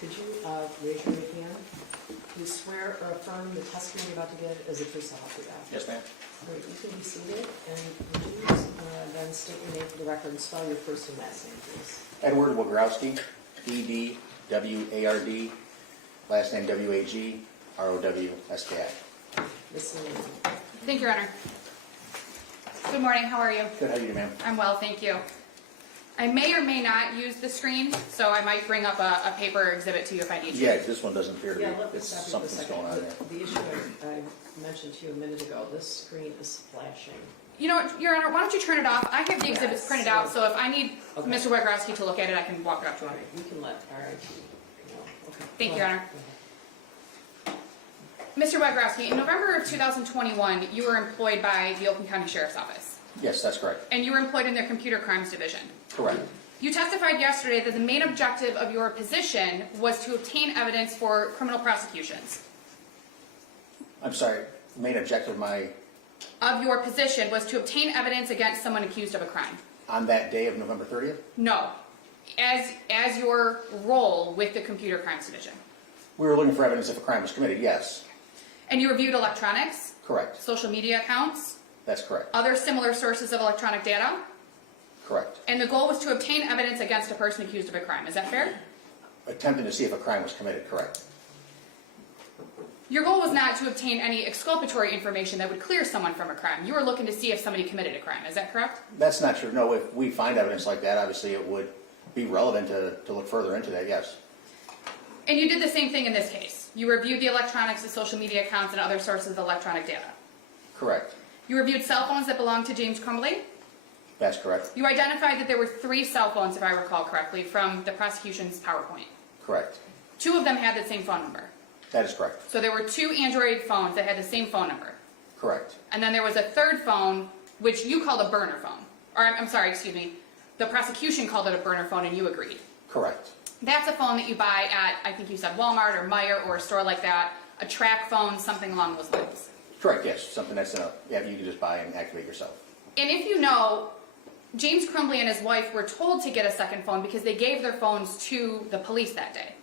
Could you raise your right hand? Do you swear or affirm the testimony you're about to give is the truth, so help you God? Yes, ma'am. Great, you can be seated, and would you then state your name for the record and spell your first and last name, please? Edward Wagrowski, E-D-W-A-R-D, last name W-A-G-R-O-W-S-K-I. Ms. Lane. Thank you, Your Honor. Good morning, how are you? Good, how are you, ma'am? I'm well, thank you. I may or may not use the screen, so I might bring up a paper exhibit to you if I need to. Yeah, this one doesn't appear to be, Let me it's stop you for a something's second. going on there. The issue I mentioned to you a minute ago, this screen is flashing. You know what, Your Honor, why don't you turn it off? I have the Yes. exhibits printed out, so if I need Okay. Mr. Wagrowski to look at it, I can walk it up to All him. right, you can let RIT know. Okay. Thank Go you, Your ahead. Honor. Mr. Wagrowski, in November of 2021, you were employed by the Oakland County Sheriff's Office, Yes, that's correct. and you were employed in their computer crimes division. Correct. You testified yesterday that the main objective of your position was to obtain evidence for criminal prosecutions. I'm sorry, main objective Of your position was to obtain evidence against someone accused of a crime. on that day of November 30th? No. As your role with the computer crimes division. We were looking for evidence if a crime was committed, yes. And you reviewed electronics, Correct. social media accounts, That's correct. other similar sources of electronic data, Correct. and the goal was to obtain evidence against a person accused of a crime. Is that fair? Attempting to see if a crime was committed, correct. Your goal was not to obtain any exculpatory information that would clear someone from a crime. You were looking to see if somebody committed a crime. Is that correct? That's not true. No, if we find evidence like that, obviously it would be relevant to look further into that, yes. And you did the same thing in this case. You reviewed the electronics, the social media accounts, and other sources of electronic data. Correct. You reviewed cell phones that belonged to James Crumbley. That's correct. You identified that there were 3 cell phones, if I recall correctly, from the prosecution's PowerPoint. Correct. 2 of them had the same phone number. That is correct. So there were 2 Android phones that had the same phone number. Correct. And then there was a 3rd phone, which you called a burner phone. Or, I'm sorry, excuse me. The prosecution called it a burner phone and you agreed. Correct. That's a phone that you buy at, I think you said Walmart or Meijer or a store like that. A track phone, something along those lines. Correct, yes. Something that's, yeah, you can just buy and activate yourself. And if you know, James Crumbley and his wife were told to get a second phone because they gave their phones to the police that day.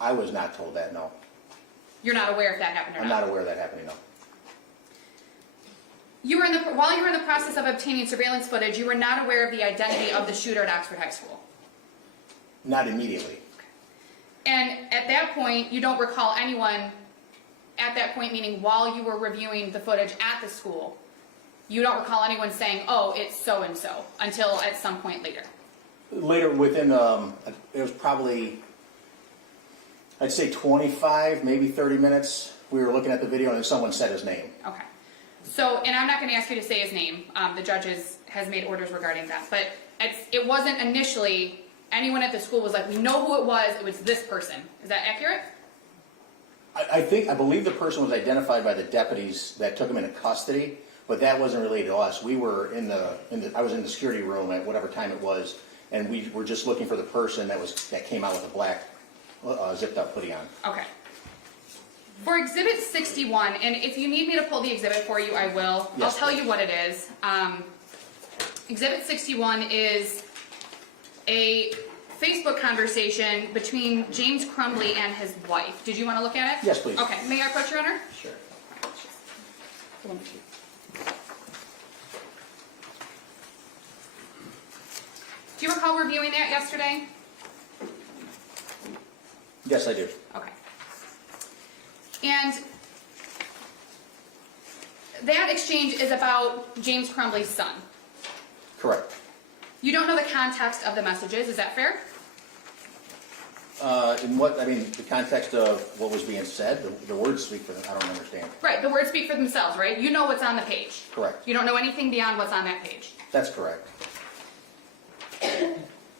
I was not told that, no. You're not aware if that happened or I'm not? not aware of that happening, no. While you were in the process of obtaining surveillance footage, you were not aware of the identity of the shooter at Oxford High School. Not immediately. And at that point, you don't recall anyone, at that point meaning while you were reviewing the footage at the school, you don't recall anyone saying, oh, it's so-and-so, until at some point later. Later, within, it was probably, I'd say 25, maybe 30 minutes. We were looking at the video and then someone said his name. Okay. So, and I'm not going to ask you to say his name. The judge has made orders regarding that. But it wasn't initially, anyone at the school was like, we know who it was this person. Is that accurate? I believe the person was identified by the deputies that took him into custody, but that wasn't related to us. We were I was in the security room at whatever time it was, and we were just looking for the person that came out with a black zipped up hoodie on. Okay. For Exhibit 61, and if you need me to pull the exhibit for you, I will. Yes, I'll tell please. you what it is. Exhibit 61 is a Facebook conversation between James Crumbley and his wife. Did you want to look at it? Yes, please. Okay. May I approach, Your Honor? Sure. Do you recall reviewing that yesterday? Yes, I do. Okay. And that exchange is about James Crumbley's son. Correct. You don't know the context of the messages, is that fair? The context of what was being said, the words speak for them. I don't understand. Right, the words speak for themselves, right? You know what's on the page. Correct. You don't know anything beyond what's on that page. That's correct.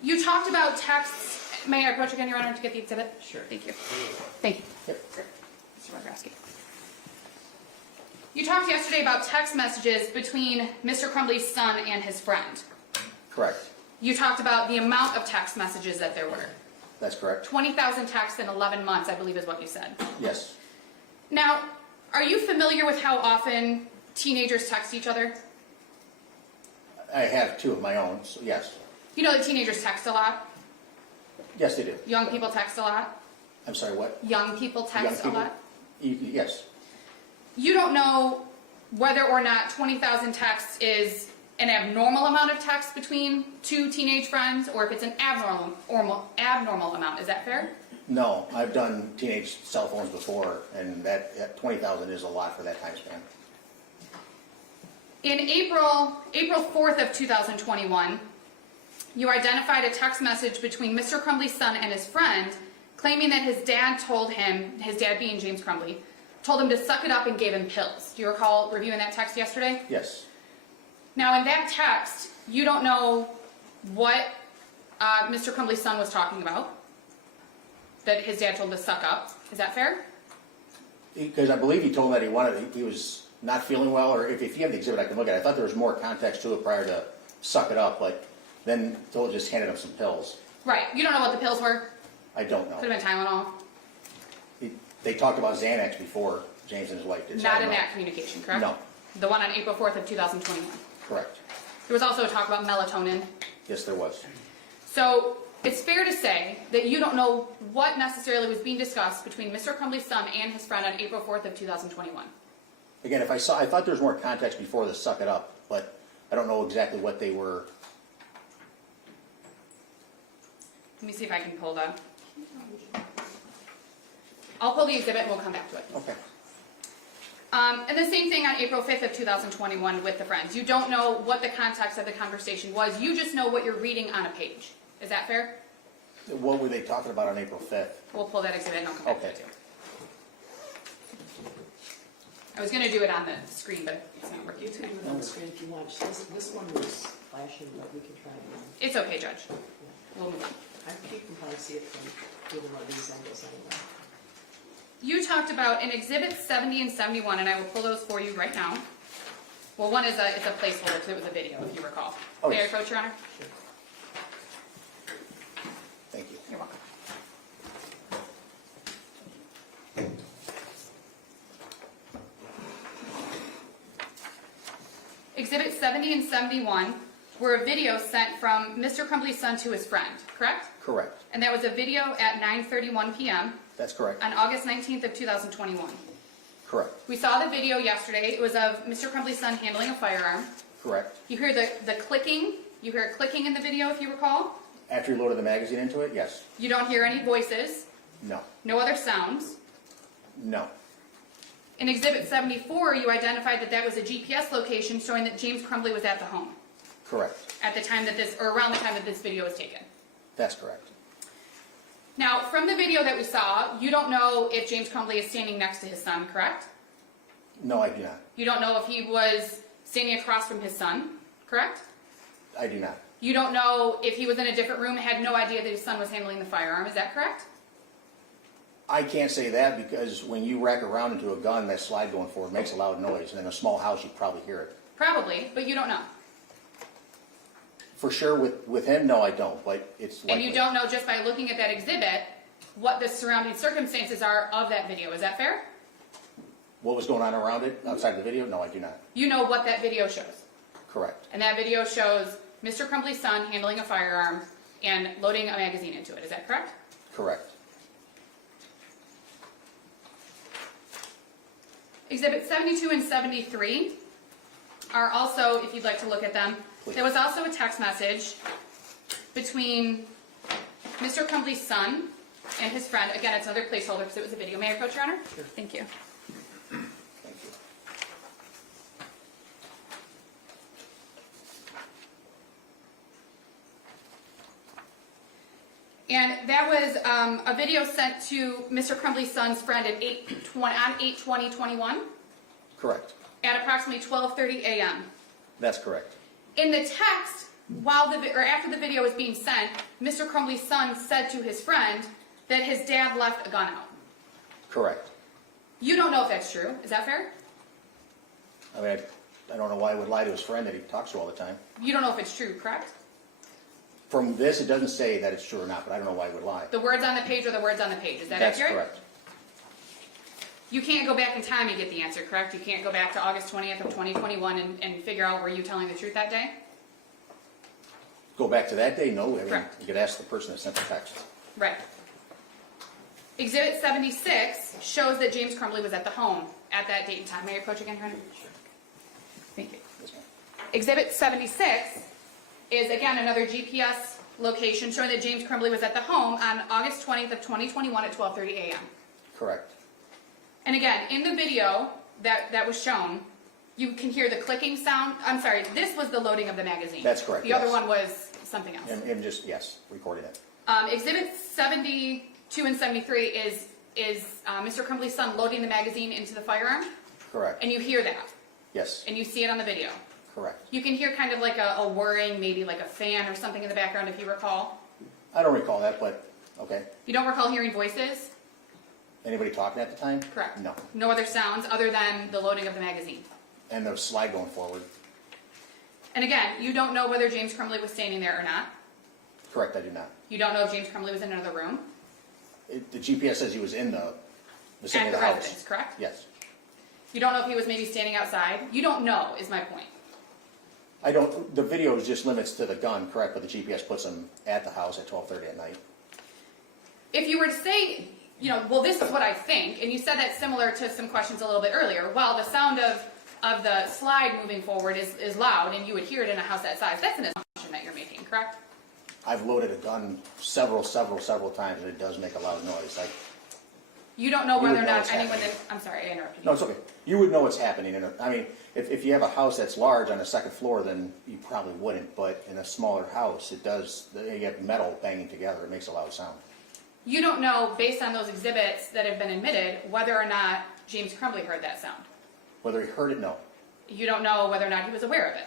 You talked about texts. May I approach again, Your Honor, to get the exhibit? Sure. Thank you. Thank you. Yep. Mr. Wagrowski. You talked yesterday about text messages between Mr. Crumbley's son and his friend. Correct. You talked about the amount of text messages that there were. That's correct. 20,000 texts in 11 months, I believe is what you said. Yes. Now, are you familiar with how often teenagers text each other? I have 2 of my own, so yes. You know that teenagers text a lot? Yes, they do. Young people text a lot? I'm sorry, what? Young people text Young people? a lot? Yes. You don't know whether or not 20,000 texts is an abnormal amount of text between two teenage friends, or if it's an abnormal amount. Is that fair? No, I've done teenage cell phones before, and that 20,000 is a lot for that time span. In April 4th of 2021, you identified a text message between Mr. Crumbley's son and his friend, claiming that his dad told him, his dad being James Crumbley, told him to suck it up and gave him pills. Do you recall reviewing that text yesterday? Yes. Now, in that text, you don't know what Mr. Crumbley's son was talking about, that his dad told him to suck up. Is that fair? Because I believe he told him that he was not feeling well, or if you have the exhibit, I can look at it. I thought there was more context to it prior to suck it up, like then Phil just handed him some pills. Right. You don't know what the pills were? I don't know. Could have been Tylenol. They talked about Xanax before, James and his wife did. Not in that communication, correct? No. The one on April 4th of 2021. Correct. There was also a talk about melatonin. Yes, there was. So it's fair to say that you don't know what necessarily was being discussed between Mr. Crumbley's son and his friend on April 4th of 2021. Again, I thought there was more context before the suck it up, but I don't know exactly what they were. Let me see if I can pull the... I'll pull the exhibit and we'll come back to it. Okay. And the same thing on April 5th of 2021 with the friends. You don't know what the context of the conversation was. You just know what you're reading on a page. Is that fair? What were they talking about on April 5th? We'll pull that exhibit and I'll come back to Okay. it too. I was going to do it on the screen, but it's not You working. can do it on the screen if you want. This one was flashing, but we can try it again. It's okay, Judge. We'll move on. I think you can probably see it from either one of these angles anyway. You talked about in Exhibits 70 and 71, and I will pull those for you right now. Well, one is it's a placeholder because it was a video, if you recall. Oh, May I yes. approach, Your Honor? Sure. Thank you. You're welcome. Exhibits 70 and 71 were a video sent from Mr. Crumbley's son to his friend, correct? Correct. And that was a video at 9:31 p.m. That's correct. on August 19th of 2021. Correct. We saw the video yesterday. It was of Mr. Crumbley's son handling a firearm. Correct. You hear the clicking. You hear clicking in the video, if you recall. After you loaded the magazine into it, yes. You don't hear any voices, No. no other sounds. No. In Exhibit 74, you identified that that was a GPS location showing that James Crumbley was at the home Correct. at the time that around the time that this video was taken. That's correct. Now, from the video that we saw, you don't know if James Crumbley is standing next to his son, correct? No, I do not. You don't know if he was standing across from his son, correct? I do not. You don't know if he was in a different room and had no idea that his son was handling the firearm, is that correct? I can't say that because when you rack around into a gun, that slide going forward makes a loud noise. And in a small house, you'd probably hear it. Probably, but you don't know. For sure, with him, no, I don't, but it's likely. And you don't know just by looking at that exhibit what the surrounding circumstances are of that video, is that fair? What was going on around it outside the video? No, I do not. You know what that video shows. Correct. And that video shows Mr. Crumbley's son handling a firearm and loading a magazine into it, is that correct? Correct. Exhibits 72 and 73 are also, if you'd like to look at them, Please. there was also a text message between Mr. Crumbley's son and his friend. Again, it's another placeholder because it was a video. May I approach, Your Honor? Sure. Thank you. Thank you. And that was a video sent to Mr. Crumbley's son's friend at 8/20/21 Correct. at approximately 12:30 a.m. That's correct. In the text, after the video was being sent, Mr. Crumbley's son said to his friend that his dad left a gun out. Correct. You don't know if that's true. Is that fair? I mean, I don't know why he would lie to his friend that he talks to all the time. You don't know if it's true, correct? From this, it doesn't say that it's true or not, but I don't know why he would lie. The words on the page are the words on the page. Is that That's accurate? correct. You can't go back in time and get the answer, correct? You can't go back to August 20th of 2021 and figure out were you telling the truth that day? Go back to that day? No. I mean, Correct. you could ask the person that sent the text. Right. Exhibit 76 shows that James Crumbley was at the home at that date and time. May I approach again, Honey? Sure. Thank you. Yes, ma'am. Exhibit 76 is again another GPS location showing that James Crumbley was at the home on August 20th of 2021 at 12:30 a.m. Correct. And again, in the video that was shown, you can hear the clicking sound. I'm sorry, this was the loading of the magazine. That's correct, The yes. other one was something else. And just, yes, recording it. Exhibit 72 and 73 is Mr. Crumbley's son loading the magazine into the firearm, Correct. and you hear that, Yes, and you see it on the video. correct. You can hear kind of like a whirring, maybe like a fan or something in the background, if you recall. I don't recall that, but, okay. You don't recall hearing voices? Anybody talking at the time? Correct. No. No other sounds other than the loading of the magazine. And the slide going forward? And again, you don't know whether James Crumbley was standing there or not. Correct, I do not. You don't know if James Crumbley was in another room. The GPS says he was in the vicinity At of the the house. residence, correct? Yes. You don't know if he was maybe standing outside. You don't know, is my point. I don't, the video just limits to the gun, correct, but the GPS puts him at the house at 12:30 at night. If you were to say, you know, well, this is what I think, and you said that similar to some questions a little bit earlier, well, the sound of the slide moving forward is loud, and you would hear it in a house that size. That's an assumption that you're making, correct? I've loaded a gun several times, and it does make a loud noise. You don't know You whether would or know not what's anyone, happening. I'm sorry, I interrupted you. No, it's okay. You would know what's happening. I mean, if you have a house that's large on the second floor, then you probably wouldn't. But in a smaller house, it does, you get metal banging together. It makes a loud sound. You don't know, based on those exhibits that have been admitted, whether or not James Crumbley heard that sound. Whether he heard it, no. You don't know whether or not he was aware of it.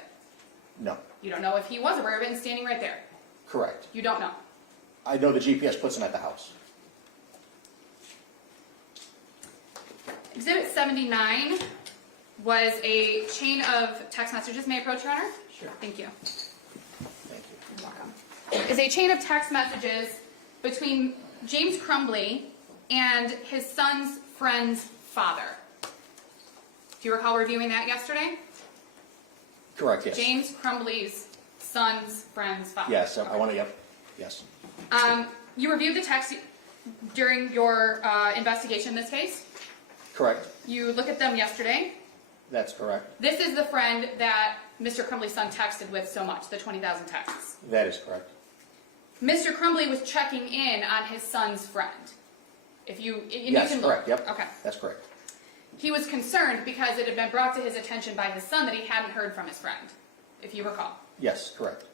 No. You don't know if he was aware of it and standing right there. Correct. You don't know. I know the GPS puts him at the house. Exhibit 79 was a chain of text messages. May I approach, Your Honor? Sure. Thank you. Thank you. You're welcome. Is a chain of text messages between James Crumbley and his son's friend's father. Do you recall reviewing that yesterday? Correct, yes. James Crumbley's son's friend's father. Yes, I want to, yep, yes. You reviewed the text during your investigation in this case. Correct. You looked at them yesterday. That's correct. This is the friend that Mr. Crumbley's son texted with so much, the 20,000 texts. That is correct. Mr. Crumbley was checking in on his son's friend. If you, and Yes, you can correct, look. yep. Okay. That's correct. He was concerned because it had been brought to his attention by his son that he hadn't heard from his friend, if you recall. Yes, correct.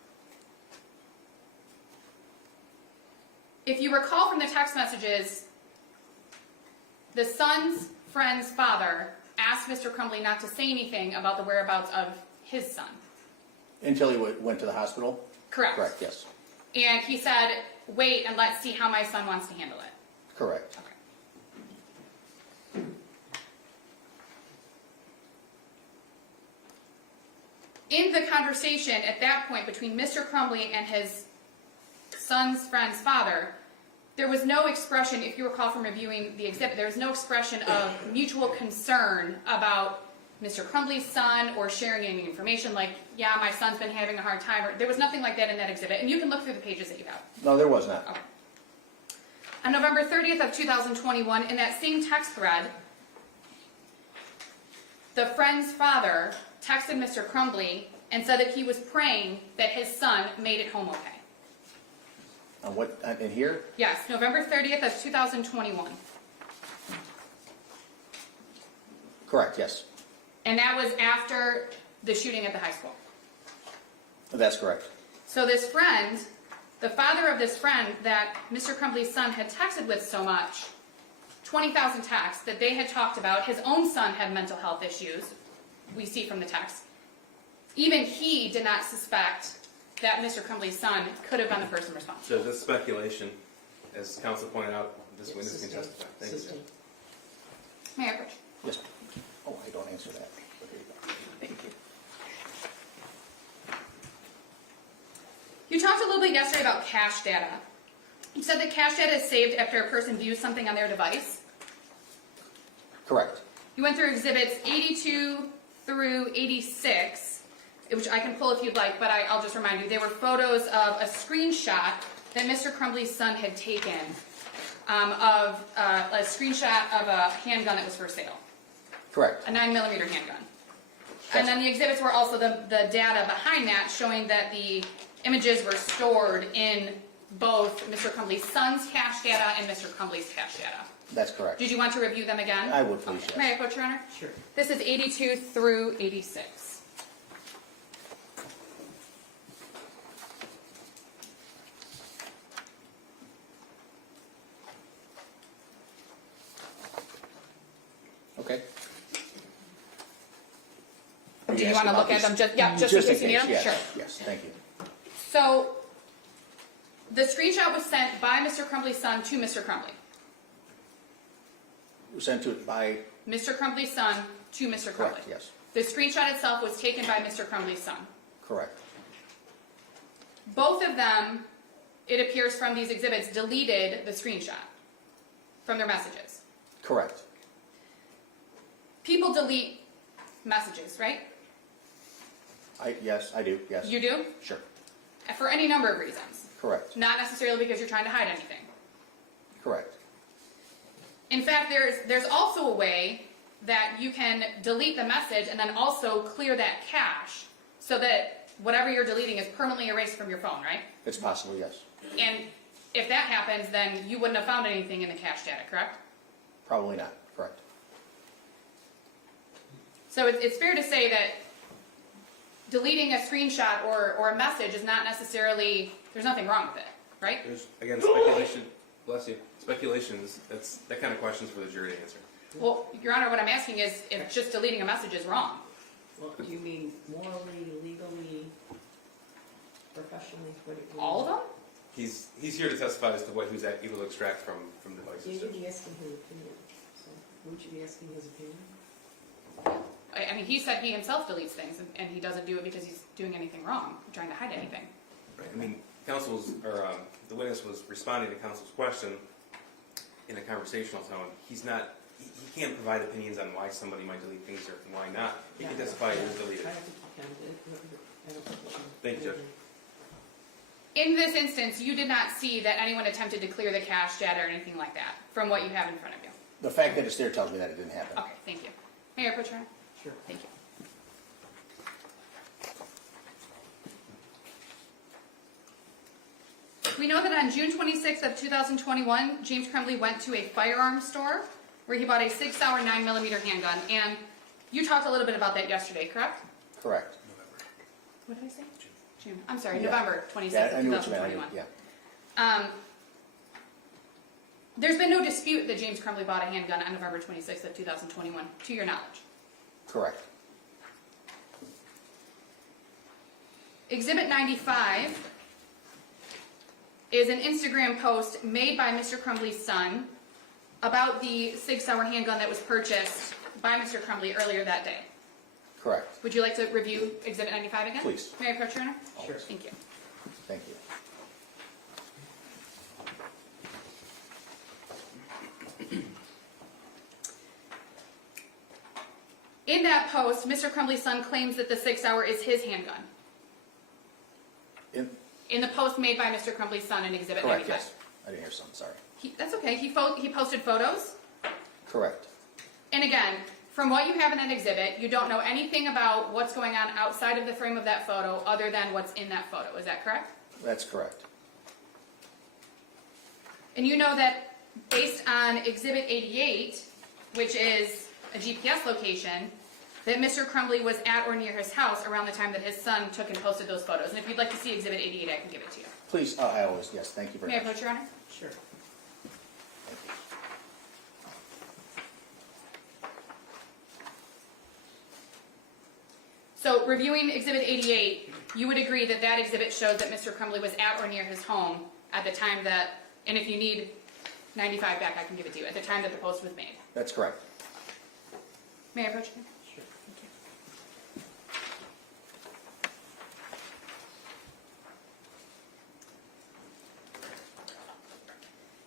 If you recall from the text messages, the son's friend's father asked Mr. Crumbley not to say anything about the whereabouts of his son. Until he went to the hospital? Correct. Correct, yes. And he said, wait and let's see how my son wants to handle it. Correct. Okay. In the conversation at that point between Mr. Crumbley and his son's friend's father, there was no expression, if you recall from reviewing the exhibit, there was no expression of mutual concern about Mr. Crumbley's son or sharing any information like, yeah, my son's been having a hard time. There was nothing like that in that exhibit, and you can look through the pages that you have. No, there was not. Okay. On November 30th of 2021, in that same text thread, the friend's father texted Mr. Crumbley and said that he was praying that his son made it home okay. On what, in here? Yes, November 30th of 2021. Correct, yes. And that was after the shooting at the high school. That's correct. So this friend, the father of this friend that Mr. Crumbley's son had texted with so much, 20,000 texts that they had talked about, his own son had mental health issues, we see from the text. Even he did not suspect that Mr. Crumbley's son could have been the person responsible. So this speculation, as counsel pointed out, this witness can testify. Thank you, sir. May I approach? Yes. Oh, I don't answer that. But here you go. Thank you. You talked a little bit yesterday about cache data. You said that cache data is saved after a person views something on their device. Correct. You went through exhibits 82 through 86, which I can pull if you'd like, but I'll just remind you, they were photos of a screenshot that Mr. Crumbley's son had taken of a screenshot of a handgun that was for sale, Correct. a 9mm handgun. And then the exhibits were also the data behind that, showing that the images were stored in both Mr. Crumbley's son's cache data and Mr. Crumbley's cache data. That's correct. Did you want to review them again? I would, please, Okay. yes. May I approach, Your Honor? Sure. This is 82 through 86. Okay. Do you want to look at them? Just in case you need them? yes. Sure. Yes, thank you. So, the screenshot was sent by Mr. Crumbley's son to Mr. Crumbley. Sent to it by, Mr. Crumbley's son to Mr. Crumbley. correct, yes, The screenshot itself was taken by Mr. Crumbley's son. correct. Both of them, it appears from these exhibits, deleted the screenshot from their messages. Correct. People delete messages, right? Yes, I do, yes. You do? Sure, For any number of reasons. correct, Not necessarily because you're trying to hide anything. correct. In fact, there's also a way that you can delete the message and then also clear that cache so that whatever you're deleting is permanently erased from your phone, right? It's possible, yes. And if that happens, then you wouldn't have found anything in the cache data, correct? Probably not, correct. So it's fair to say that deleting a screenshot or a message is not necessarily, there's nothing wrong with it, right? There's, again, speculation, bless you, speculations, that kind of question's for the jury to answer. Well, Your Honor, what I'm asking is if just deleting a message is wrong. Well, do you mean morally, legally, professionally? What do you mean? All of them? He's here to testify as to what he was able to extract from You devices. would be asking his opinion, so wouldn't you be asking his opinion? I mean, he said he himself deletes things, and he doesn't do it because he's doing anything wrong, trying to hide anything. Right, I mean, the witness was responding to counsel's question in a conversational tone. He can't provide opinions on why somebody might delete things or why not. He can testify it was deleted. I don't think you can. I don't think you can. Thank you, Judge. In this instance, you did not see that anyone attempted to clear the cache data or anything like that from what you have in front of you. The fact that it's there tells me that it didn't happen. Okay, thank you. Mayor Pro-Tem? Sure. Thank you. We know that on June 26th of 2021, James Crumbley went to a firearms store where he bought a 6-hour 9mm handgun, and you talked a little bit about that yesterday, correct? Correct. What did I say? June. I'm sorry, Yeah. November 26th Yeah, I of knew what you meant. 2021. Yeah, There's been no dispute that James Crumbley bought a handgun on November 26th of 2021, to your knowledge. correct. Exhibit 95 is an Instagram post made by Mr. Crumbley's son about the 6-hour handgun that was purchased by Mr. Crumbley earlier that day. Correct. Would you like to review Exhibit 95 again? Please. Mayor Pro Tem? Sure. Thank you. Thank you. In that post, Mr. Crumbley's son claims that the 6-hour is his handgun. In the post made by Mr. Crumbley's son in Exhibit Correct, 95. yes. I didn't hear something, sorry. That's okay. He posted photos. Correct. And again, from what you have in that exhibit, you don't know anything about what's going on outside of the frame of that photo other than what's in that photo. Is that correct? That's correct. And you know that based on Exhibit 88, which is a GPS location, that Mr. Crumbley was at or near his house around the time that his son took and posted those photos. And if you'd like to see Exhibit 88, I can give it to you. Please, I always, yes, thank you very May I much. approach, Your Honor? Sure. Thank you. So reviewing Exhibit 88, you would agree that that exhibit shows that Mr. Crumbley was at or near his home at the time that, and if you need 95 back, I can give it to you, at the time that the post was made. That's correct. May I approach? Sure. Thank you.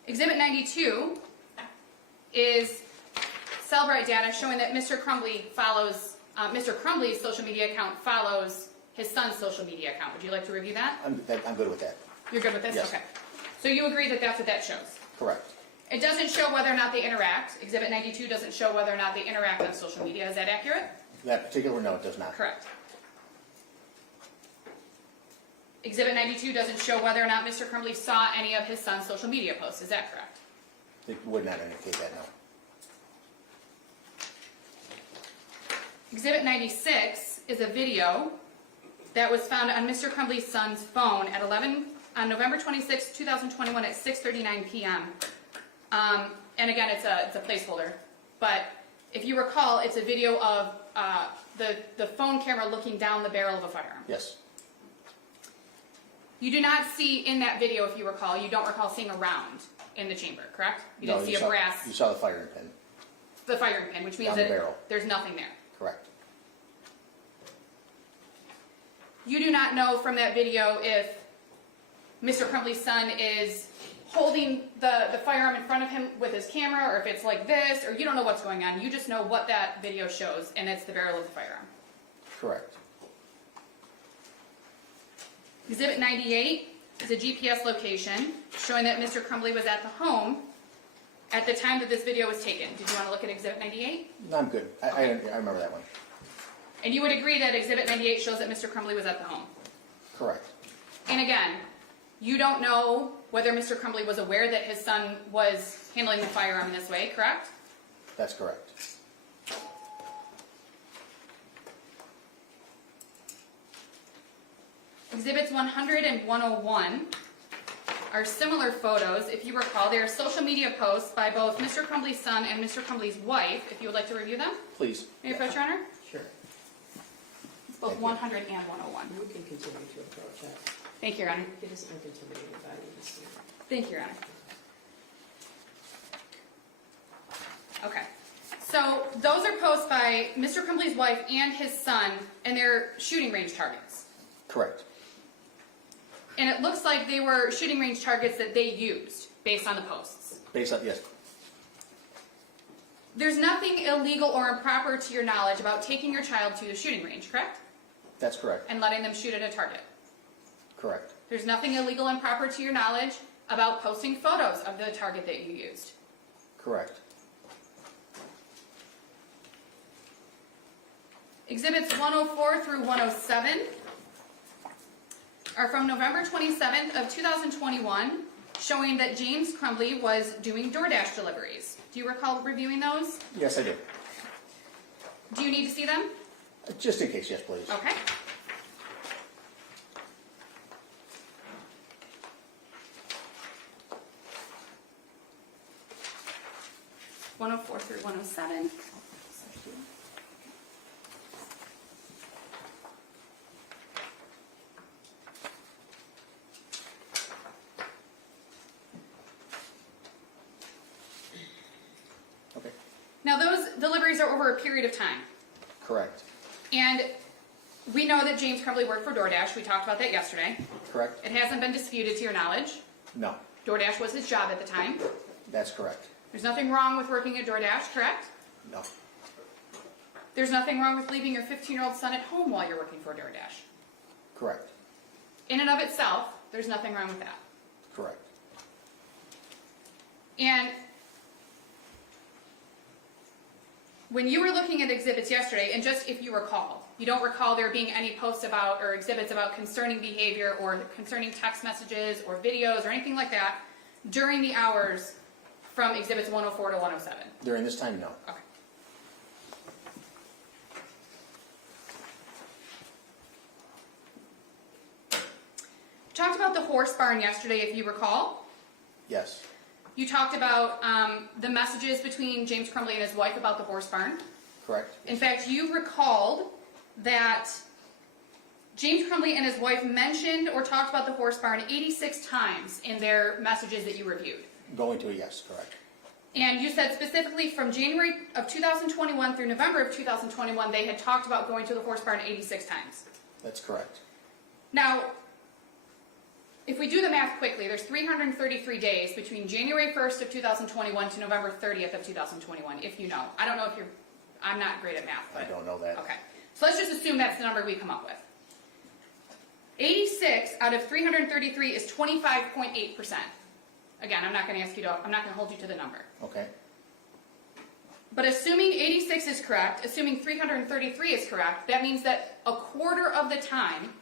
Exhibit 92 is Cellbrite data showing that Mr. Crumbley follows, Mr. Crumbley's social media account follows his son's social media account. Would you like to review that? I'm good with that. You're good with this? Yes. Okay. So you agree that that's what that shows? Correct. It doesn't show whether or not they interact. Exhibit 92 doesn't show whether or not they interact on social media. Is that accurate? That particular, no, it does not. Correct. Exhibit 92 doesn't show whether or not Mr. Crumbley saw any of his son's social media posts. Is that correct? It would not indicate that, no. Exhibit 96 is a video that was found on Mr. Crumbley's son's phone at on November 26, 2021 at 6:39 p.m. And again, it's a placeholder. But if you recall, it's a video of the phone camera looking down the barrel of a firearm. Yes, You do not see in that video, if you recall, you don't recall seeing a round in the chamber, correct? You no, didn't see a brass, you saw the firing pin, the firing pin, which means down the that barrel. there's nothing there. Correct. You do not know from that video if Mr. Crumbley's son is holding the firearm in front of him with his camera, or if it's like this, or you don't know what's going on. You just know what that video shows, and it's the barrel of the firearm. Correct. Exhibit 98 is a GPS location showing that Mr. Crumbley was at the home at the time that this video was taken. Did you want to look at Exhibit 98? No, I'm good. I remember that one. And you would agree that Exhibit 98 shows that Mr. Crumbley was at the home? Correct. And again, you don't know whether Mr. Crumbley was aware that his son was handling the firearm this way, correct? That's correct. Exhibits 100 and 101 are similar photos. If you recall, they are social media posts by both Mr. Crumbley's son and Mr. Crumbley's wife. If you would like to review them, Please. may I approach, Your Honor? Sure. Both Thank you. 100 and 101. You can continue to approach it. Thank you, Your Honor. It is uncontaminated by this. Thank you, Your Honor. Okay. So those are posts by Mr. Crumbley's wife and his son, and they're shooting range targets. Correct. And it looks like they were shooting range targets that they used based on the posts. Based on, yes, There's nothing illegal or improper to your knowledge about taking your child to the shooting range, correct? that's correct. And letting them shoot at a target. Correct. There's nothing illegal and improper to your knowledge about posting photos of the target that you used. Correct. Exhibits 104 through 107 are from November 27th of 2021, showing that James Crumbley was doing DoorDash deliveries. Do you recall reviewing those? Yes, I do. Do you need to see them? Just in case, yes, please. Okay. (104 through 107). Okay. Now those deliveries are over a period of time. Correct. And we know that James Crumbley worked for DoorDash. We talked about that yesterday. Correct? It hasn't been disputed to your knowledge. No, DoorDash was his job at the time. that's correct. There's nothing wrong with working at DoorDash, correct? No, There's nothing wrong with leaving your 15-year-old son at home while you're working for DoorDash. correct. In and of itself, there's nothing wrong with that. Correct. And when you were looking at exhibits yesterday, and just if you recall, you don't recall there being any posts about or exhibits about concerning behavior or concerning text messages or videos or anything like that during the hours from exhibits 104 to 107. During this time, no. Okay. Talked about the horse barn yesterday, if you recall. Yes, You talked about the messages between James Crumbley and his wife about the horse barn. correct. In fact, you recalled that James Crumbley and his wife mentioned or talked about the horse barn 86 times in their messages that you reviewed. Going to a yes, correct. And you said specifically from January of 2021 through November of 2021, they had talked about going to the horse barn 86 times. That's correct. Now, if we do the math quickly, there's 333 days between January 1st of 2021 to November 30th of 2021, if you know. I don't know if you're, I'm not great at math, I but. don't know that. Okay, so let's just assume that's the number we come up with. 86 out of 333 is 25.8%. Again, I'm not gonna hold you to the number. Okay, But assuming 86 is correct, assuming 333 is correct, that means that a quarter of the time,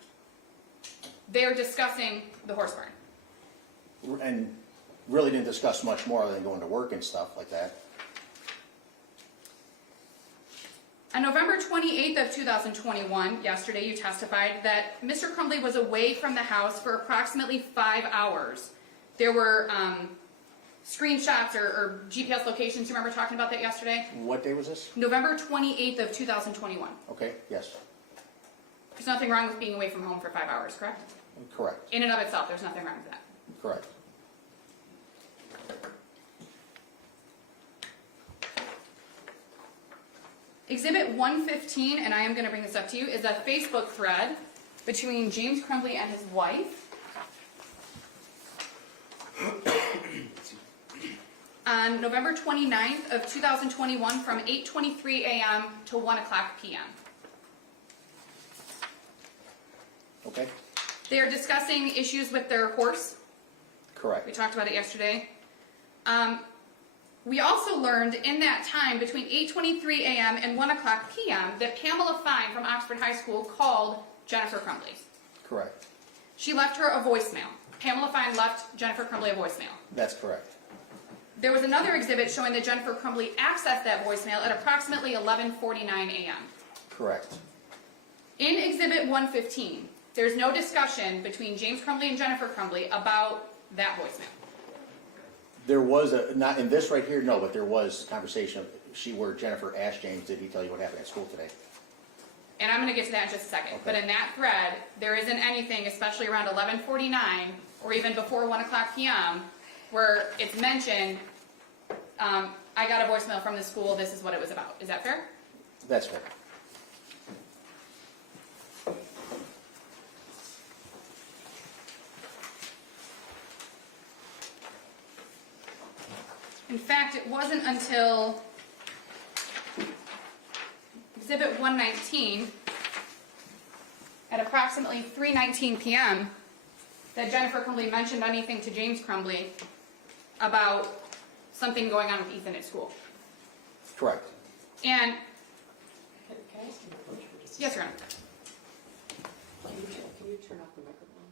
they're discussing the horse barn. and really didn't discuss much more than going to work and stuff like that. On November 28th of 2021, yesterday, you testified that Mr. Crumbley was away from the house for approximately 5 hours. There were screenshots or GPS locations. You remember talking about that yesterday? What day was this? November 28th of 2021. Okay, yes, There's nothing wrong with being away from home for 5 hours, correct? correct, In and of itself, there's nothing wrong with that. correct. Exhibit 115, and I am going to bring this up to you, is a Facebook thread between James Crumbley and his wife on November 29th of 2021 from 8:23 a.m. to 1 o'clock p.m. Okay, They are discussing issues with their horse. We correct, talked about it yesterday. We also learned in that time between 8:23 a.m. and 1 o'clock p.m. that Pamela Fine from Oxford High School called Jennifer Crumbley. correct, She left her a voicemail. Pamela Fine left Jennifer Crumbley a voicemail. that's correct, There was another exhibit showing that Jennifer Crumbley accessed that voicemail at approximately 11:49 a.m. correct, In Exhibit 115, there's no discussion between James Crumbley and Jennifer Crumbley about that voicemail. There was not in this right here, no, but there was conversation, where Jennifer asked James, did he tell you what happened at school today? And I'm going to get to that in just a second. Okay. But in that thread, there isn't anything, especially around 11:49 or even before 1 o'clock p.m., where it's mentioned, I got a voicemail from the school, this is what it was about. Is that fair? That's fair. In fact, it wasn't until Exhibit 119 at approximately 3:19 p.m. that Jennifer Crumbley mentioned anything to James Crumbley about something going on with Ethan at school. Correct. And, Can I ask you a question for just a yes, second? Your Honor. Can you turn off the microphone?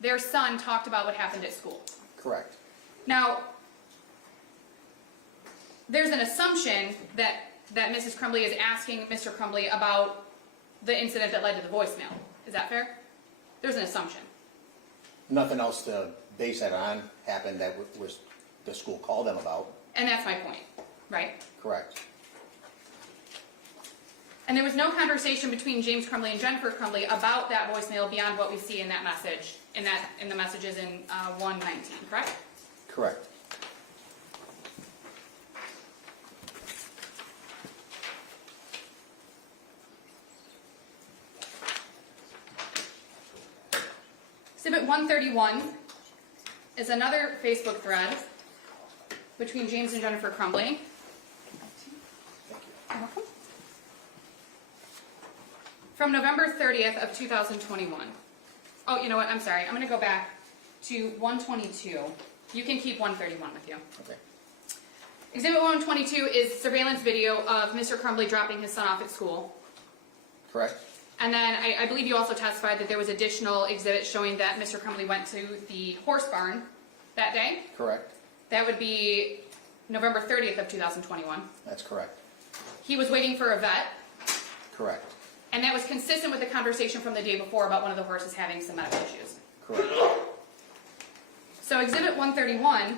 Their son talked about what happened at school. Correct. Now, there's an assumption that Mrs. Crumbley is asking Mr. Crumbley about the incident that led to the voicemail. Is that fair? There's an assumption. Nothing else to base that on happened that was the school called them about. And that's my point, right? Correct. And there was no conversation between James Crumbley and Jennifer Crumbley about that voicemail beyond what we see in that message, in the messages in 119, correct? Correct. Exhibit 131 is another Facebook thread between James and Jennifer Crumbley. You're welcome. From November 30th of 2021. Oh, you know what? I'm sorry. I'm going to go back to 122. You can keep 131 with you. Okay. Exhibit 122 is surveillance video of Mr. Crumbley dropping his son off at school. Correct. And then I believe you also testified that there was additional exhibits showing that Mr. Crumbley went to the horse barn that day. Correct. That would be November 30th of 2021. That's correct. He was waiting for a vet, Correct. and that was consistent with the conversation from the day before about one of the horses having some medical issues. Correct. So Exhibit 131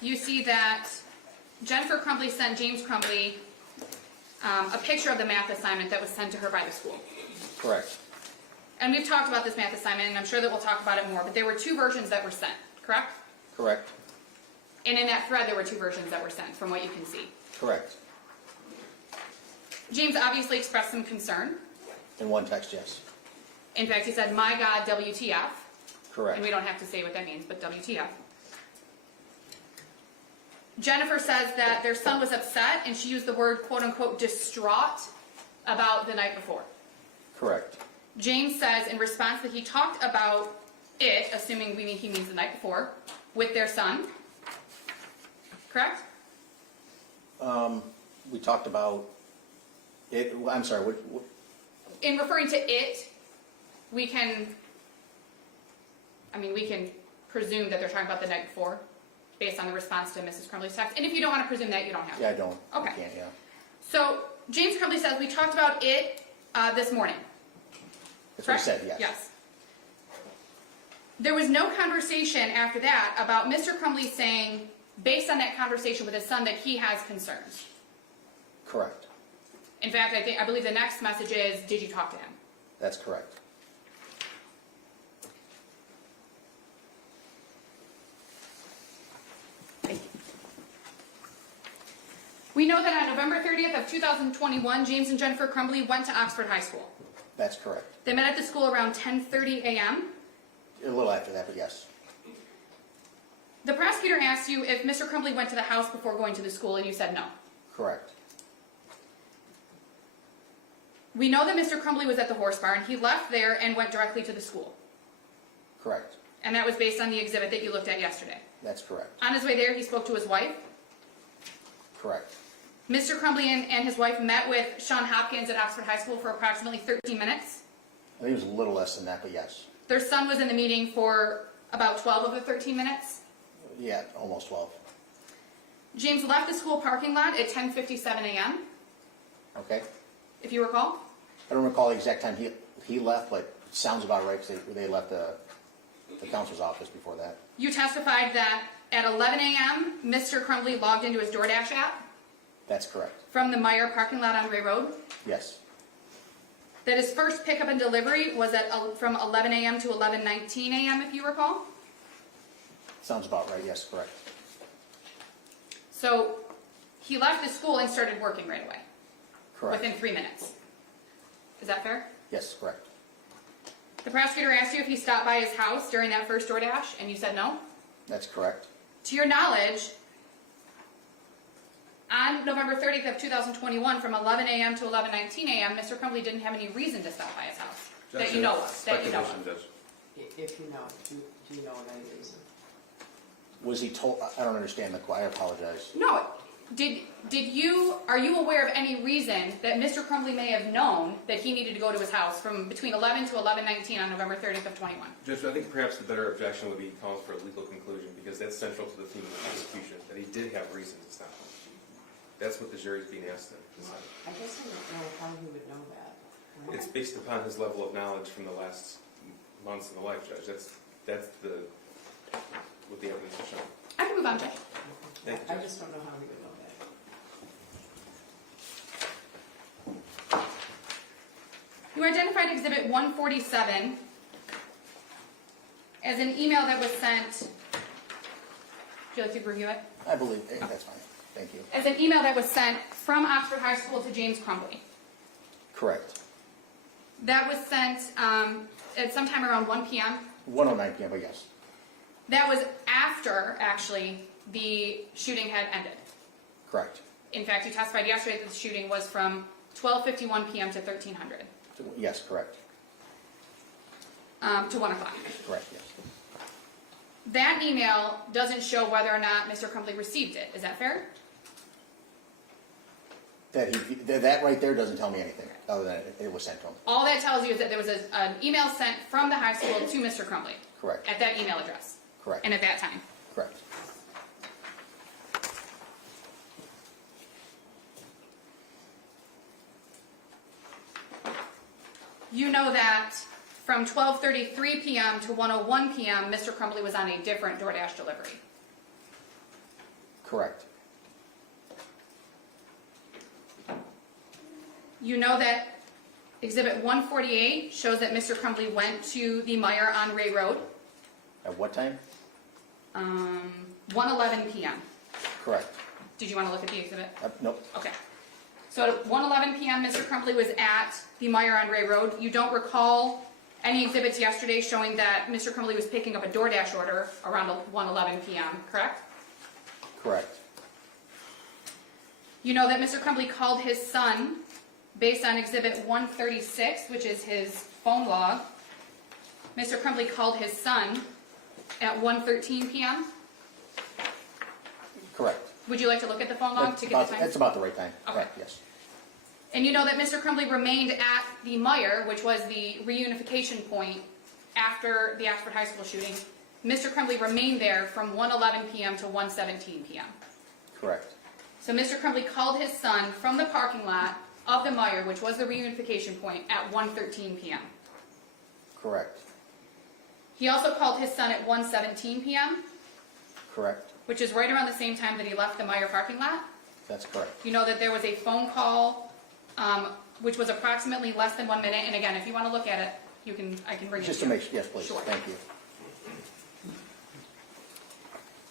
you see that Jennifer Crumbley sent James Crumbley a picture of the math assignment that was sent to her by the school. Correct. And we've talked about this math assignment, and I'm sure that we'll talk about it more, but there were 2 versions that were sent, correct? Correct. And in that thread, there were 2 versions that were sent, from what you can see. Correct. James obviously expressed some concern. In one text, yes. In fact, he said, "My God, WTF." Correct. And we don't have to say what that means, but WTF. Jennifer says that their son was upset, and she used the word, quote unquote, distraught about the night before. Correct. James says in response that he talked about it, assuming he means the night before, with their son. Correct? We talked about it, I'm sorry, what, In referring to it, we can presume that they're talking about the night before, based on the response to Mrs. Crumbley's text. And if you don't want to presume that, you don't have to. yeah, I don't. Okay. I can't, yeah. So James Crumbley says, we talked about it this morning. That's what he Correct? said, yes. Yes. There was no conversation after that about Mr. Crumbley saying, based on that conversation with his son, that he has concerns. Correct. In fact, I believe the next message is, did you talk to him? That's correct. Thank you. We know that on November 30th of 2021, James and Jennifer Crumbley went to Oxford High School. That's correct. They met at the school around 10:30 a.m. A little after that, but yes. The prosecutor asked you if Mr. Crumbley went to the house before going to the school, and you said no. Correct. We know that Mr. Crumbley was at the horse barn. He left there and went directly to the school. Correct. And that was based on the exhibit that you looked at yesterday. That's correct. On his way there, he spoke to his wife. Correct. Mr. Crumbley and his wife met with Sean Hopkins at Oxford High School for approximately 13 minutes. I think it was a little less than that, but yes. Their son was in the meeting for about 12 of the 13 minutes. Yeah, almost 12. James left the school parking lot at 10:57 a.m., Okay. if you recall. I don't recall the exact time he left, but it sounds about right because they left the counselor's office before that. You testified that at 11 a.m., Mr. Crumbley logged into his DoorDash app That's correct. from the Meyer parking lot on Gray Road. Yes. That his first pickup and delivery was from 11 a.m. to 11:19 a.m., if you recall. Sounds about right. Yes, correct. So he left the school and started working right away, Correct. within 3 minutes. Is that fair? Yes, correct. The prosecutor asked you if he stopped by his house during that first DoorDash, and you said no. That's correct. To your knowledge, on November 30th of 2021, from 11 a.m. to 11:19 a.m., Mr. Crumbley didn't have any reason to stop by his house. That you know of. That you know Speculation, of. Judge. If you know, do you know of any reason? Was he told? I don't understand the. I apologize. No. Are you aware of any reason that Mr. Crumbley may have known that he needed to go to his house from between 11 to 11:19 on November 30th of 21? Judge, I think perhaps the better objection would be calling for a legal conclusion, because that's central to the theme of the prosecution, that he did have reason to stop him. That's what the jury's being asked to decide. I guess I don't know how he would know that. Right? It's based upon his level of knowledge from the last months of the life, Judge. That's what the evidence has shown. I can move on, Judge. Thank you, I Judge. just don't know how he would know that. You identified Exhibit 147 as an email that was sent. Would you like to review it? I believe that's fine. Thank you. As an email that was sent from Oxford High School to James Crumbley. Correct. That was sent at sometime around 1 p.m. 1:09 p.m. But yes. That was after, actually, the shooting had ended. Correct. In fact, you testified yesterday that the shooting was from 12:51 p.m. to 1300. Yes, correct. To 1 o'clock. Correct. Yes. That email doesn't show whether or not Mr. Crumbley received it. Is that fair? That right there doesn't tell me anything other than it was sent to him. All that tells you is that there was an email sent from the high school to Mr. Crumbley. Correct. At that email address. Correct. And at that time. Correct. You know that from 12:33 p.m. to 1:01 p.m., Mr. Crumbley was on a different DoorDash delivery. Correct. You know that Exhibit 148 shows that Mr. Crumbley went to the Meyer on Ray Road, At what time? 1:11 p.m. Correct. Did you want to look at the exhibit? Nope. Okay. So at 1:11 p.m., Mr. Crumbley was at the Meyer on Ray Road. You don't recall any exhibits yesterday showing that Mr. Crumbley was picking up a DoorDash order around 1:11 p.m., correct? Correct. You know that Mr. Crumbley called his son based on Exhibit 136, which is his phone log. Mr. Crumbley called his son at 1:13 p.m. Correct. Would you like to look at the phone log to get the time? That's about the right time. Okay. Correct, yes. And you know that Mr. Crumbley remained at the Meyer, which was the reunification point after the Oxford High School shooting. Mr. Crumbley remained there from 1:11 p.m. to 1:17 p.m. Correct. So Mr. Crumbley called his son from the parking lot of the Meyer, which was the reunification point, at 1:13 p.m. Correct. He also called his son at 1:17 p.m., Correct. which is right around the same time that he left the Meyer parking lot. That's correct. You know that there was a phone call, which was approximately less than 1 minute. And again, if you want to look at it, I can bring it Just to to you. make sure, yes, please. Sure. Thank you.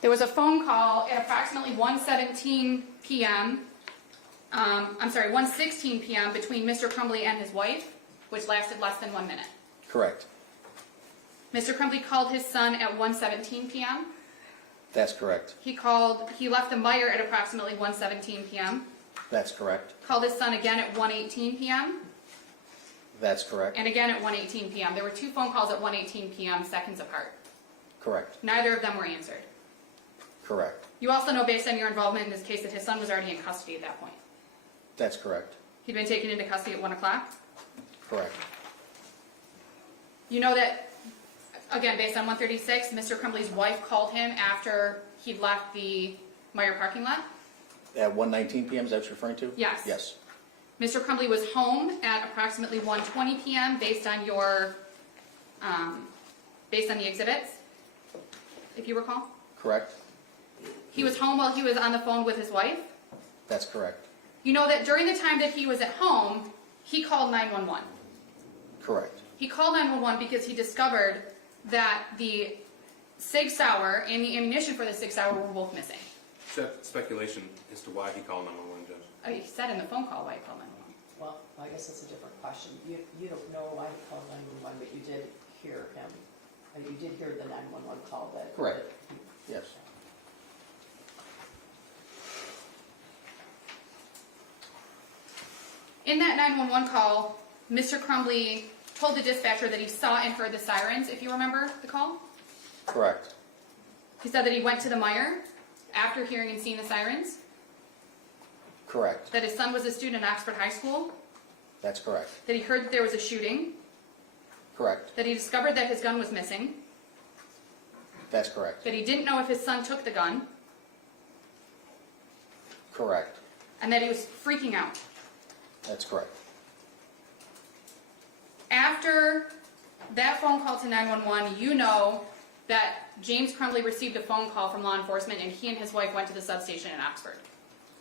There was a phone call at approximately 1:17 p.m. 1:16 p.m. between Mr. Crumbley and his wife, which lasted less than 1 minute. Correct. Mr. Crumbley called his son at 1:17 p.m. That's correct. He left the Meyer at approximately 1:17 p.m. That's correct. Called his son again at 1:18 p.m. That's correct. and again at 1:18 p.m. There were two phone calls at 1:18 p.m. seconds apart. Correct. Neither of them were answered. Correct. You also know, based on your involvement in this case, that his son was already in custody at that point. That's correct. He'd been taken into custody at 1 o'clock. Correct. You know that, again, based on 136, Mr. Crumbley's wife called him after he'd left the Meyer parking lot. At 1:19 p.m., is that what you're referring to? Yes. Yes. Mr. Crumbley was home at approximately 1:20 p.m. based on the exhibits, if you recall. Correct. He was home while he was on the phone with his wife. That's correct. You know that during the time that he was at home, he called 911. Correct. He called 911 because he discovered that the Sig Sauer and the ammunition for the Sig Sauer were both missing. Speculation as to why he called 911, Judge. He said in the phone call why he called 911. Well, I guess that's a different question. You don't know why he called 911, but you did hear him. You did hear the 911 call that. Correct. Yes. In that 911 call, Mr. Crumbley told the dispatcher that he saw and heard the sirens, if you remember the call. Correct. He said that he went to the Meyer after hearing and seeing the sirens, Correct. that his son was a student at Oxford High School, That's correct. that he heard that there was a shooting, Correct. that he discovered that his gun was missing, That's correct. that he didn't know if his son took the gun, Correct. and that he was freaking out. That's correct. After that phone call to 911, you know that James Crumbley received a phone call from law enforcement and he and his wife went to the substation in Oxford.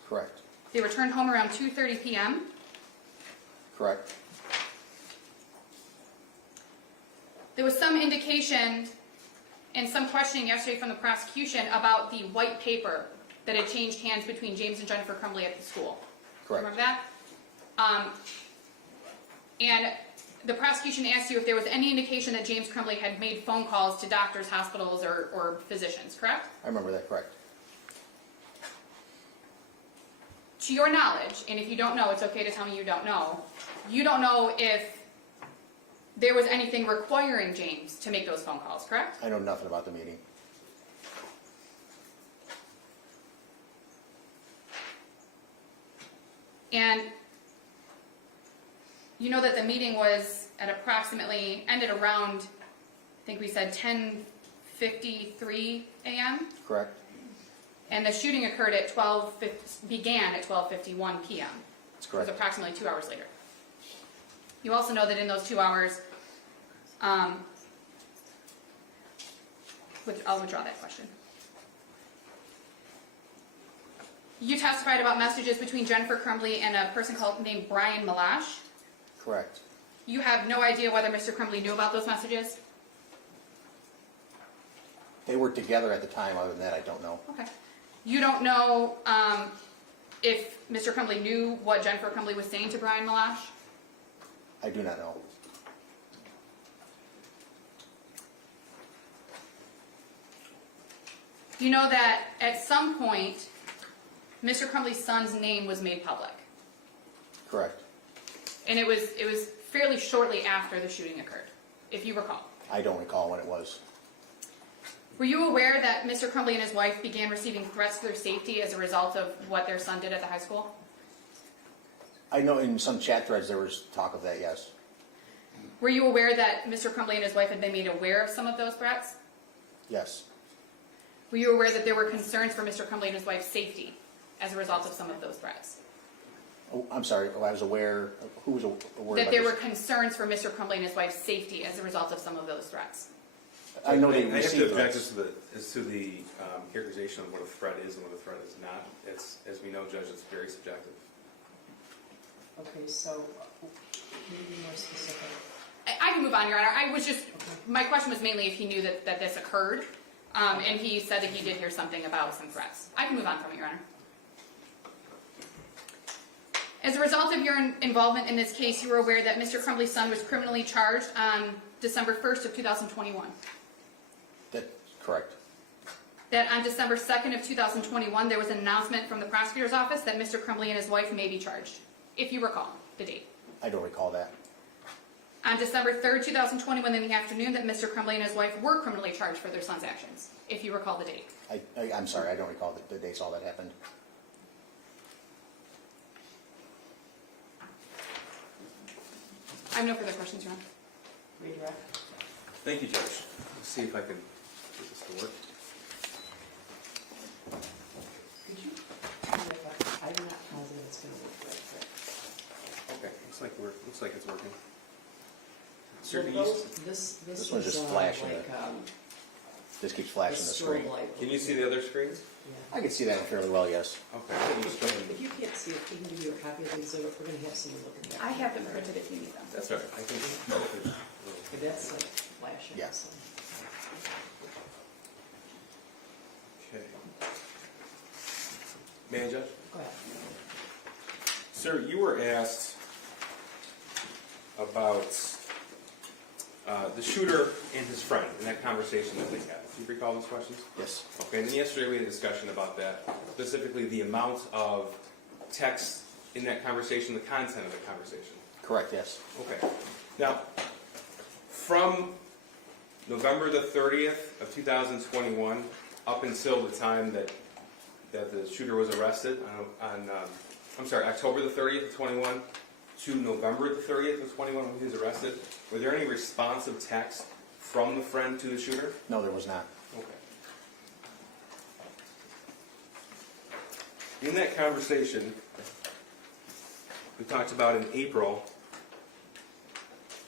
Correct. They returned home around 2:30 p.m. Correct. There was some indication and some questioning yesterday from the prosecution about the white paper that had changed hands between James and Jennifer Crumbley at the school. Correct. Remember that? And the prosecution asked you if there was any indication that James Crumbley had made phone calls to doctors, hospitals, or physicians, correct? I remember that, correct. To your knowledge, and if you don't know, it's okay to tell me you don't know if there was anything requiring James to make those phone calls, correct? I know nothing about the meeting. And you know that the meeting was at approximately, ended around, I think we said 10:53 a.m.? Correct. And the shooting occurred at began at 12:51 p.m. That's It was correct. approximately 2 hours later. You also know that in those 2 hours, I'll withdraw that question. You testified about messages between Jennifer Crumbley and a person named Brian Malash. Correct. You have no idea whether Mr. Crumbley knew about those messages? They were together at the time. Other than that, I don't know. Okay. You don't know if Mr. Crumbley knew what Jennifer Crumbley was saying to Brian Malash? I do not know. You know that at some point, Mr. Crumbley's son's name was made public. Correct. And it was fairly shortly after the shooting occurred, if you recall. I don't recall when it was. Were you aware that Mr. Crumbley and his wife began receiving threats to their safety as a result of what their son did at the high school? I know in some chat threads there was talk of that, yes. Were you aware that Mr. Crumbley and his wife had been made aware of some of those threats? Yes. Were you aware that there were concerns for Mr. Crumbley and his wife's safety as a result of some of those threats? Oh, I'm sorry. I was aware. Who was aware That about there this? were concerns for Mr. Crumbley and his wife's safety as a result of some of those threats? I know they I have received to object threats. as to the characterization of what a threat is and what a threat is not. It's, as we know, Judge, it's very subjective. Okay, so, can you be more specific? I can move on, Your Honor. I was just, Okay. my question was mainly if he knew that this occurred, and he said that he did hear something about some threats. I can move on from it, Your Honor. As a result of your involvement in this case, you were aware that Mr. Crumbley's son was criminally charged on December 1st of 2021. That's correct. That on December 2nd of 2021, there was an announcement from the prosecutor's office that Mr. Crumbley and his wife may be charged, if you recall the date. I don't recall that. On December 3rd, 2021 in the afternoon, that Mr. Crumbley and his wife were criminally charged for their son's actions, if you recall the date. I'm sorry. I don't recall the dates all that happened. I have no further questions, Your Honor. Redirect? Thank you, Judge. Let's see if I can get this to work. Could you, I'm not positive it's gonna work right, Okay, looks like it's working. but. Sir, can Well, you, this This one's is, just flashing like, This keeps a flashing the screen. strobe light. can you see the other screens? Yeah. I can see that fairly well, yes. Okay. If you can't see it, we can give you a copy of the exhibit, we're gonna have someone look at that. I have them printed if you need them. That's all right. I think. But that's like flashing. Yeah. so. Okay. May I, Judge? Go ahead. Sir, you were asked about the shooter and his friend in that conversation that they had. Do you recall those questions? Yes. Okay, and then yesterday we had a discussion about that, specifically the amount of text in that conversation, the content of the conversation. Correct, yes. Okay. Now, from November the 30th of 2021 up until the time that the shooter was arrested October the 30th of 21 to November the 30th of 21 when he was arrested, were there any responsive text from the friend to the shooter? No, there was not. Okay. In that conversation, we talked about in April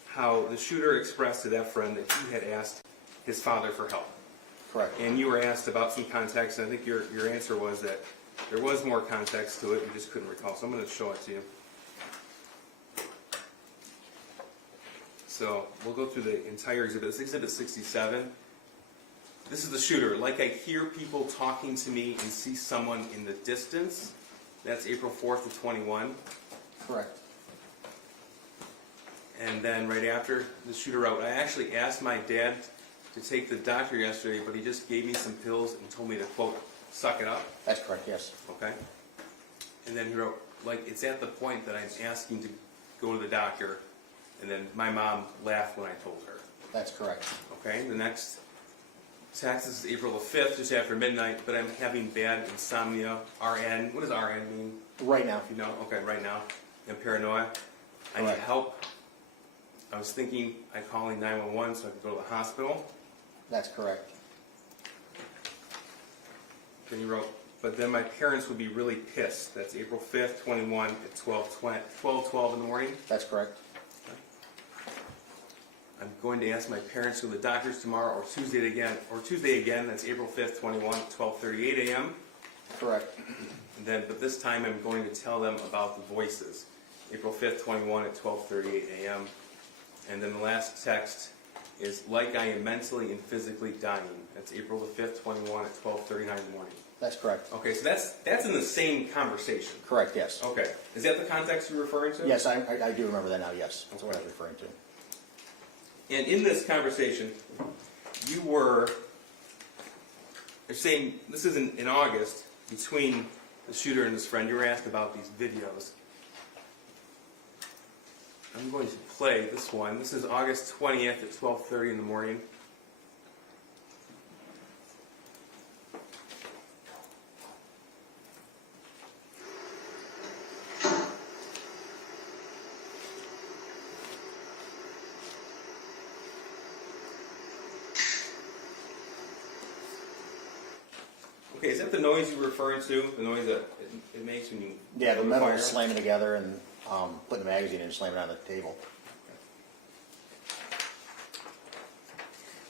how the shooter expressed to that friend that he had asked his father for help. Correct. And you were asked about some context, and I think your answer was that there was more context to it, you just couldn't recall. So I'm going to show it to you. So we'll go through the entire exhibit. This is Exhibit 67. This is the shooter. Like I hear people talking to me and see someone in the distance. That's April 4th of 21. Correct. And then right after the shooter wrote, I actually asked my dad to take the doctor yesterday, but he just gave me some pills and told me to, quote, suck it up. That's correct, yes. Okay? And then he wrote, like, it's at the point that I'm asking to go to the doctor, and then my mom laughed when I told her. That's correct. Okay? The next text is April the 5th, just after midnight, but I'm having bad insomnia. RN. What does RN mean? Right now. You know? Okay, right now. And paranoia. I need Correct. help. I was thinking I'd calling 911 so I could go to the hospital. That's correct. Then he wrote, but then my parents would be really pissed. That's April 5th, 21 at 12:12 in the morning. That's correct. I'm going to ask my parents to go to the doctor's tomorrow or Tuesday again. That's April 5th, 21 at 12:38 a.m. Correct. And then, but this time I'm going to tell them about the voices. April 5th, 21 at 12:38 a.m. And then the last text is like I am mentally and physically dying. That's April the 5th, 21 at 12:39 in the morning. That's correct. Okay, so that's in the same conversation. Correct, yes. Okay, is that the context you're referring to? Yes, I do remember that now, yes. That's what I was referring to. And in this conversation, you were saying, this is in August, between the shooter and his friend, you were asked about these videos. I'm going to play this one. This is August 20th at 12:30 in the morning. Okay, is that the noise you were referring to? The noise that it makes when you... Yeah, the metal fire? was slamming together and putting the magazine in and slamming it on the table.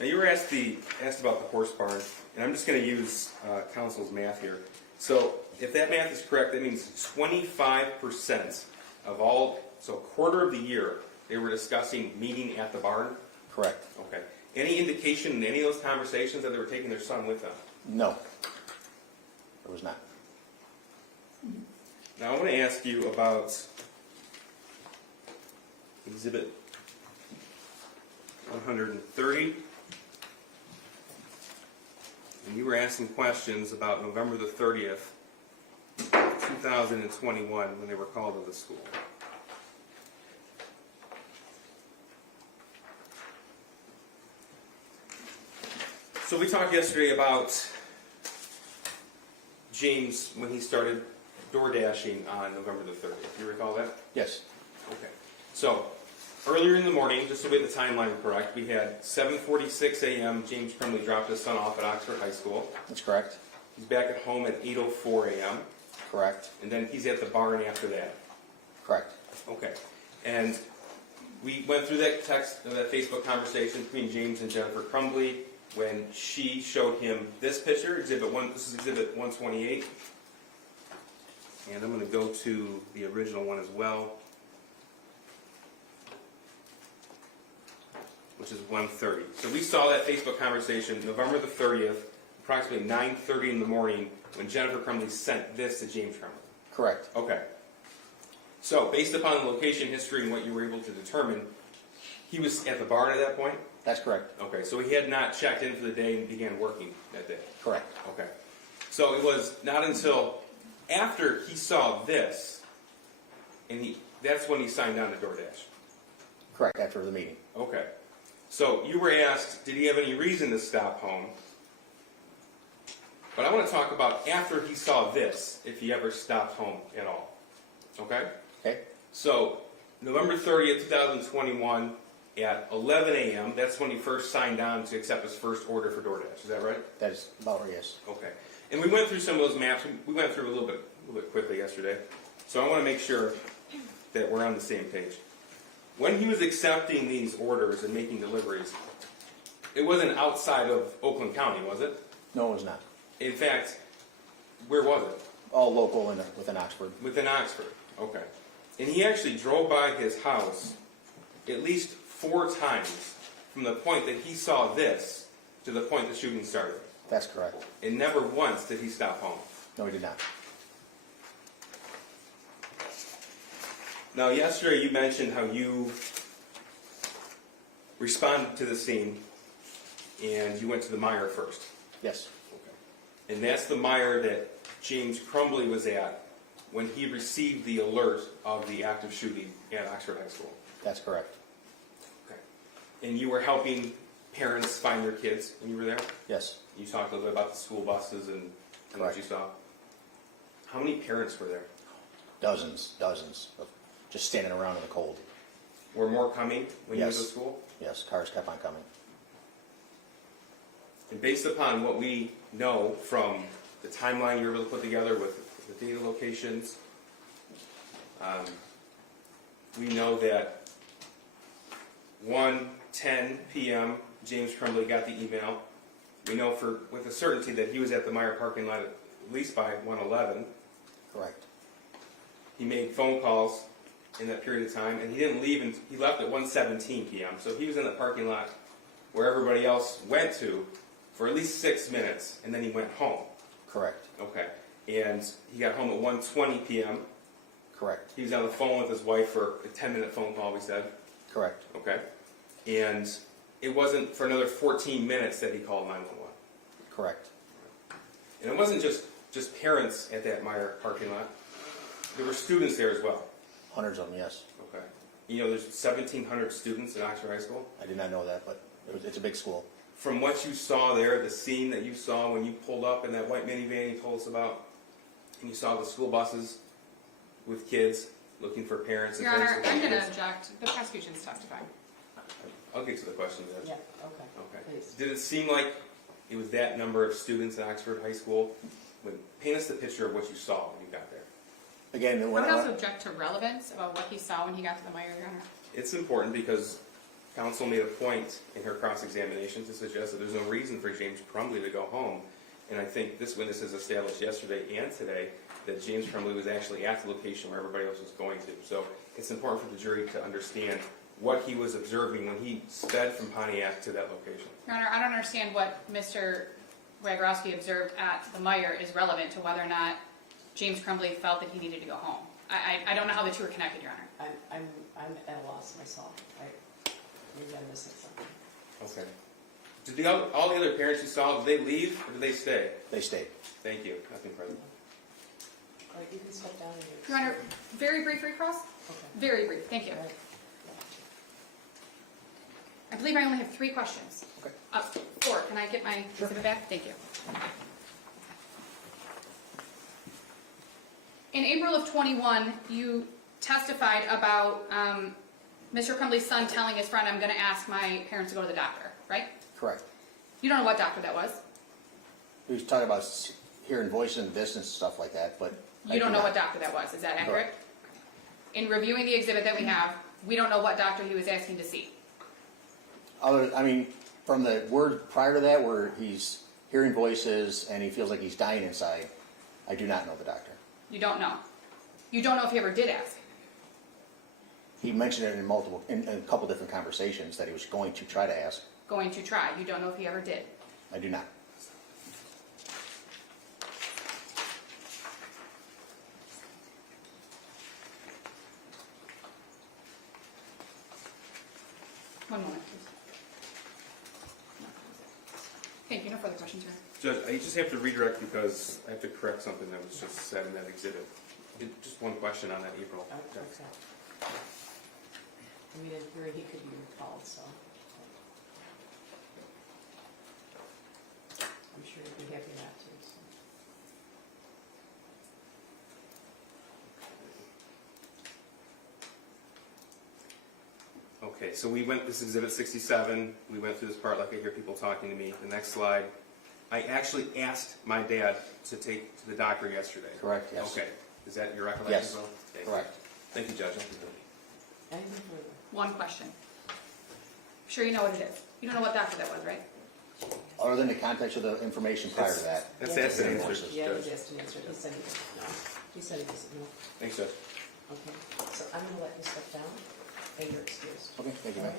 Now you were asked about the horse barn, and I'm just going to use council's math here. So if that math is correct, that means 25% of all, so a quarter of the year, they were discussing meeting at the barn? Correct. Okay. Any indication in any of those conversations that they were taking their son with them? No, it was not. Now I want to ask you about Exhibit 130. And you were asking questions about November the 30th, 2021, when they were called to the school. So we talked yesterday about James when he started door dashing on November the 30th. You recall that? Yes. Okay. So earlier in the morning, just to get the timeline correct, we had 7:46 a.m. James Crumbley dropped his son off at Oxford High School. That's correct. He's back at home at 8:04 a.m. Correct. And then he's at the barn after that. Correct. Okay. And we went through that Facebook conversation between James and Jennifer Crumbley when she showed him this picture, Exhibit 1. This is Exhibit 128. And I'm going to go to the original one as well, which is 130. So we saw that Facebook conversation November the 30th, approximately 9:30 in the morning, when Jennifer Crumbley sent this to James Crumbley. Correct. Okay. So, based upon the location history and what you were able to determine, he was at the barn at that point? That's correct. Okay, so he had not checked in for the day and began working that day? Correct. Okay. So it was not until after he saw this, and that's when he signed on to DoorDash? Correct, after the meeting. Okay. So you were asked, did he have any reason to stop home? But I want to talk about after he saw this, if he ever stopped home at all. Okay? Okay. So, November 30th, 2021, at 11 a.m., that's when he first signed on to accept his first order for DoorDash. Is that right? That is about right, yes. Okay. And we went through some of those maps. We went through a little bit quickly yesterday. So I want to make sure that we're on the same page. When he was accepting these orders and making deliveries, it wasn't outside of Oakland County, was it? No, it was not. In fact, where was it? All local within Oxford. Within Oxford. Okay. And he actually drove by his house at least 4 times from the point that he saw this to the point the shooting started. That's correct. And never once did he stop home. No, he did not. Now, yesterday you mentioned how you responded to the scene and you went to the mire first. Yes. Okay. And that's the mire that James Crumbley was at when he received the alert of the active shooting at Oxford High School. That's correct. Okay. And you were helping parents find their kids when you were there? Yes. You talked a little bit about the school buses and what you saw. How many parents were there? Dozens of just standing around in the cold. Were more coming when you were Yes. to school? Yes, cars kept on coming. And based upon what we know from the timeline you were able to put together with the data locations, we know that 1:10 p.m. James Crumbley got the email. We know with a certainty that he was at the Meyer parking lot at least by 1:11. Correct. He made phone calls in that period of time, and he didn't leave, and he left at 1:17 p.m. So he was in the parking lot where everybody else went to for at least 6 minutes, and then he went home. Correct. Okay. And he got home at 1:20 p.m. Correct. He was on the phone with his wife for a 10-minute phone call, we said. Correct. Okay. And it wasn't for another 14 minutes that he called 911. Correct. And it wasn't just parents at that Meyer parking lot. There were students there as well. Hundreds of them, yes. Okay. You know, there's 1,700 students at Oxford High School. I did not know that, but it's a big school. From what you saw there, the scene that you saw when you pulled up in that white minivan you told us about, and you saw the school buses with kids looking for parents. And Your Honor, parents I'm looking going for to object. The prosecution's testifying. I'll get to the question, Judge. Yeah, okay, Okay. please. Did it seem like it was that number of students at Oxford High School? Paint us the picture of what you saw when you got there. Again, I when would also object to relevance about what he saw when he got to the Meyer, Your Honor. It's important because counsel made a point in her cross-examination to suggest that there's no reason for James Crumbley to go home. And I think this witness has established yesterday and today that James Crumbley was actually at the location where everybody else was going to. So it's important for the jury to understand what he was observing when he sped from Pontiac to that location. Your Honor, I don't understand what Mr. Wagrowski observed at the Meyer is relevant to whether or not James Crumbley felt that he needed to go home. I don't know how the two are connected, Your Honor. I'm at a loss myself. Maybe I'm missing something. Okay. Did all the other parents you saw, did they leave or did they stay? they stayed. Thank you. Nothing further. All right, you can step down and Your Honor, very brief recross? Okay. Very brief, thank you. All right. I believe I only have 3 questions. Okay. 4, can I get my exhibit back? Thank you. In April of 21, you testified about Mr. Crumbley's son telling his friend, I'm going to ask my parents to go to the doctor, right? Correct. You don't know what doctor that was? He was talking about hearing voices in the distance, stuff like that, but I You don't do know not. what doctor that was, is that accurate? Correct. In reviewing the exhibit that we have, we don't know what doctor he was asking to see. From the word prior to that, where he's hearing voices and he feels like he's dying inside, I do not know the doctor. You don't know. You don't know if he ever did ask. He mentioned it in a couple different conversations that he was going to try to ask. Going to try. You don't know if he ever did. I do not. One moment, please. Thank you. No further questions, Your Honor. Judge, I just have to redirect because I have to correct something that was just said in that exhibit. Just one question on that, April. Okay. I mean, in theory, he could be recalled, so. I'm sure he'd be happy not to, so. Okay, so this is exhibit 67. We went through this part like I hear people talking to me. The next slide. I actually asked my dad to take to the doctor yesterday. Correct, yes. Okay. Is that your recollection? Yes, as well? Thank you. correct. Thank you, Judge. Anything further? One question. Sure you know what it is. You don't know what doctor that was, right? Other than the context of the information prior to that. That's Yeah, the he answer, said- Yeah, Judge. he asked an answer. He said he doesn't know. He said he doesn't know. Thanks, Judge. Okay, so I'm gonna let you step down, and you're excused. Okay, thank you, ma'am.